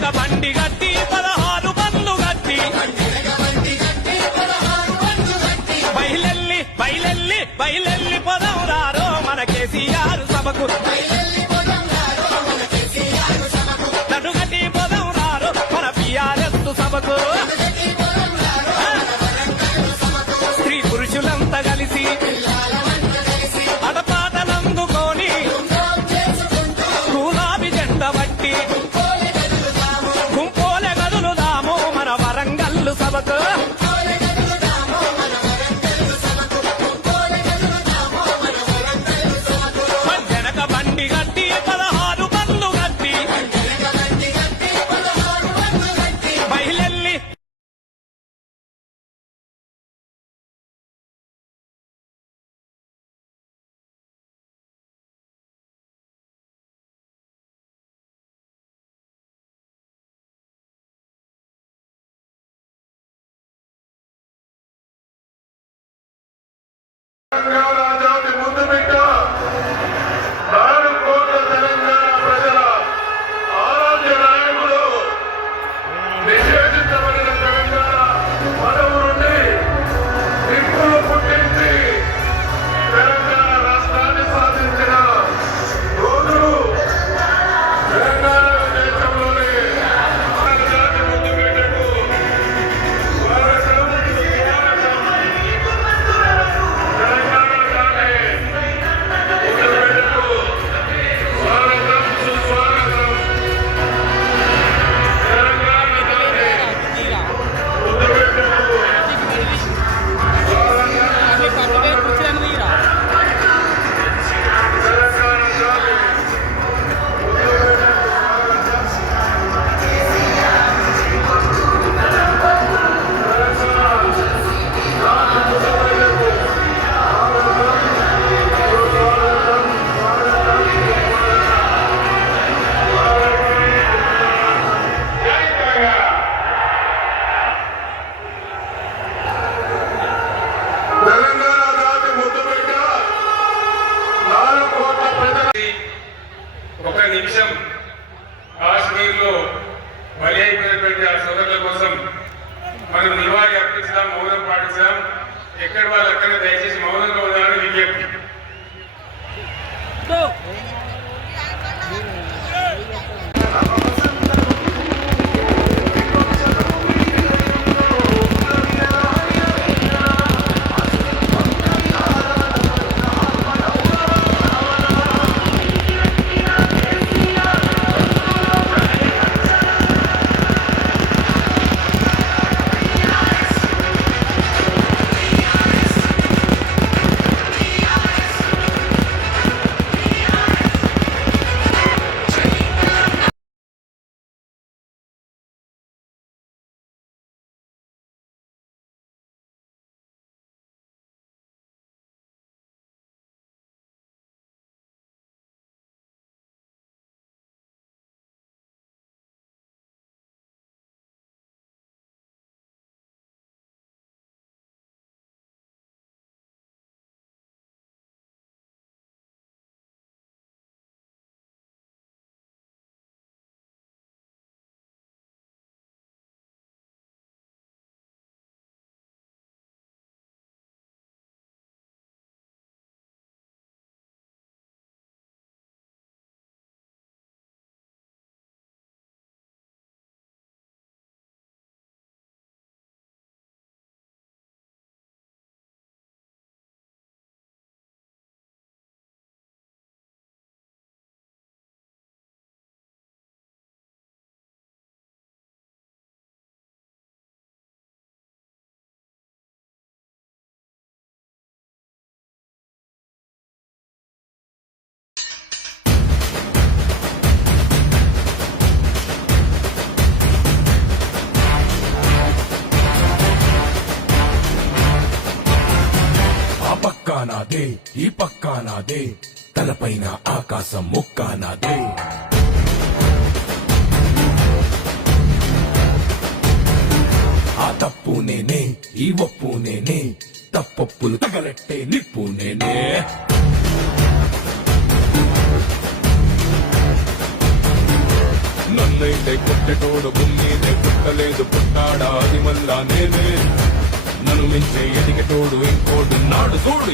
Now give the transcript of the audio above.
వెనక బండి గట్టి 16 బండ్లు గట్టి బయలెల్లి పొదవురారో మన కేసీఆర్ సభకు నడుగటి పొదవురారో మన బీఆర్ఎస్ సభకు స్త్రీ పురుషులంతా కలిసి అడపాటలందుకొని గులాబీ జెండ బట్టి గుంపోలే గదులుదాము మన వరంగల్లు సభకు వెనక బండి గట్టి 16 బండ్లు గట్టి బయలెల్లి జాతి ముందు బిడ్డ 4 కోట్ల తెలంగాణ ప్రజల ఆరాధ్య నాయకుడు నిషేధించబడిన తెలంగాణ పదవు నుండి నిప్పులు పుట్టించి తెలంగాణ రాష్ట్రాన్ని సాధించిన రోజులు తెలంగాణ దేశంలోని జాతి ముందు బిడ్డకు స్వాగతం తెలంగాణ జాతి ముందు బిడ్డకు స్వాగతం సుస్వాగతం తెలంగాణ జాతి ముందు బిడ్డకు తెలంగాణ జాతి తెలంగాణ జాతి ముద్దు బిడ్డ 4 కోట్ల ప్రజల ఒక నిమిషం కాశ్మీర్లో బలి అయిపోయినటువంటి ఆ సోదరుల కోసం మనం నివాళి అర్పించడం, మౌనం పాటించడం. ఎక్కడి వాళ్ళు అక్కడ దయచేసి మౌనంగా ఉండాలని విజ్ఞప్తి. నాదే ఈ పక్కా నాదే తలపైన ఆకాశం ముక్కా నాదే ఆ తప్పు నేనే ఈ ఒప్పు నేనే తప్పొప్పులు తగలెట్టే నిప్పు నేనే నన్ను నన్నైతే కొట్టెటోడు భూమినే పుట్టలేదు పుట్టాడా అది మళ్ళా నేనే నన్ను మించే ఎదిగటోడు ఇంకోడు నాడు తోడు